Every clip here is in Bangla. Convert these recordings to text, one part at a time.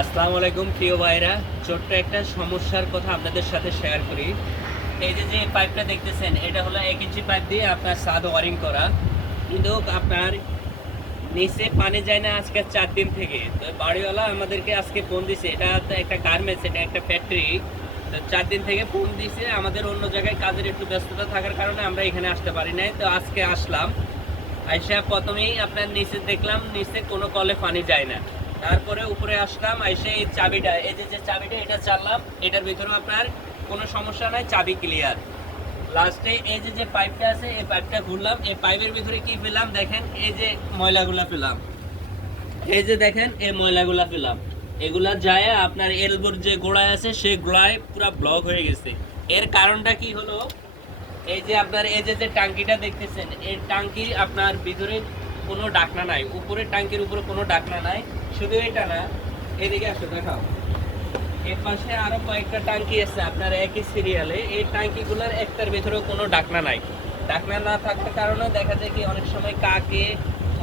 আসসালামু আলাইকুম প্রিয় ভাইরা, ছোট্ট একটা সমস্যার কথা আপনাদের সাথে শেয়ার করি। এই যে পাইপটা দেখতেছেন, এটা হলো 1 ইঞ্চি পাইপ দিয়ে আপনার ছাদ ওয়ারিং করা, কিন্তু আপনার নিচে পানি যায় না আজকে 4 দিন থেকে। তো বাড়িওয়ালা আমাদেরকে আজকে ফোন দিছে, এটা তো একটা গার্মেন্টস, এটা একটা ফ্যাক্টরি। তো 4 দিন থেকে ফোন দিছে, আমাদের অন্য জায়গায় কাজের একটু ব্যস্ততা থাকার কারণে আমরা এখানে আসতে পারি নাই। তো আজকে আসলাম, আইসা প্রথমেই আপনার নিচে দেখলাম নিচে কোনো কলে পানি যায় না। তারপরে উপরে আসলাম, আইসা এই চাবিটা, এই যে চাবিটা এটা চাললাম, এটার ভিতরে আপনার কোনো সমস্যা নাই, চাবি ক্লিয়ার। লাস্টে এই যে পাইপটা আছে, এই পাইপটা ঘুরলাম, এই পাইপের ভিতরে কি পেলাম দেখেন, এই যে ময়লাগুলা পেলাম, এই যে দেখেন এই ময়লাগুলা পেলাম। এগুলা যায় আপনার এলবোর যে গোড়ায় আছে সেই গোড়ায় পুরো ব্লক হয়ে গেছে। এর কারণটা কি হলো, এই যে আপনার এই যে টাঙ্কিটা দেখতেছেন, এই টাঙ্কির আপনার ভিতরে কোনো ডাকনা নাই, উপরের টাঙ্কির উপরে কোনো ডাকনা নাই। শুধু এটা না, এদিকে আসো দেখাও, এর পাশে আরো কয়েকটা টাঙ্কি আছে আপনার একই সিরিয়ালে। এই টাঙ্কিগুলোর একটার ভিতরেও কোনো ডাকনা নাই। ডাকনা না থাকার কারণে দেখা যায় কি অনেক সময় কাকে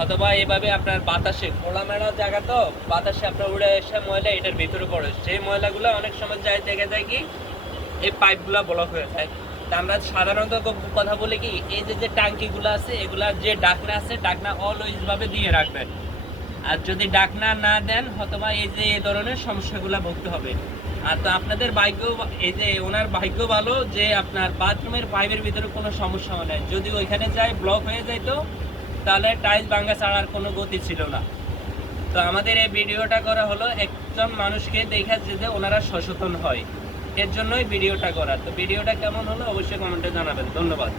অথবা এভাবে আপনার বাতাসে খোলামেলা জায়গা, তো বাতাসে আপনার উড়ে এসে ময়লা এটার ভিতরে পড়ে, সেই ময়লাগুলো অনেক সময় যায় দেখা যায় কি এই পাইপগুলো ব্লক হয়ে যায়। তা আমরা সাধারণত কথা বলি কি, এই যে টাঙ্কিগুলো আছে এগুলা যে ডাকনা আছে, ডাকনা অলওয়েজ ভাবে দিয়ে রাখবেন। আর যদি ডাকনা না দেন অথবা এই যে এই ধরনের সমস্যাগুলো ভুগতে হবে। আর তো আপনাদের ভাগ্য, এই যে ওনার ভাগ্য ভালো যে আপনার বাথরুমের পাইপের ভিতরে কোনো সমস্যা হয় না। যদি ওইখানে যায় ব্লক হয়ে যাইতো তাহলে টাইলস ভাঙা ছাড়ার কোনো গতি ছিল না। তো আমাদের এই ভিডিওটা করা হলো একজন মানুষকে দেখা যে ওনারা সচেতন হয়, এর জন্যই ভিডিওটা করা। তো ভিডিওটা কেমন হলো অবশ্যই কমেন্টে জানাবেন। ধন্যবাদ।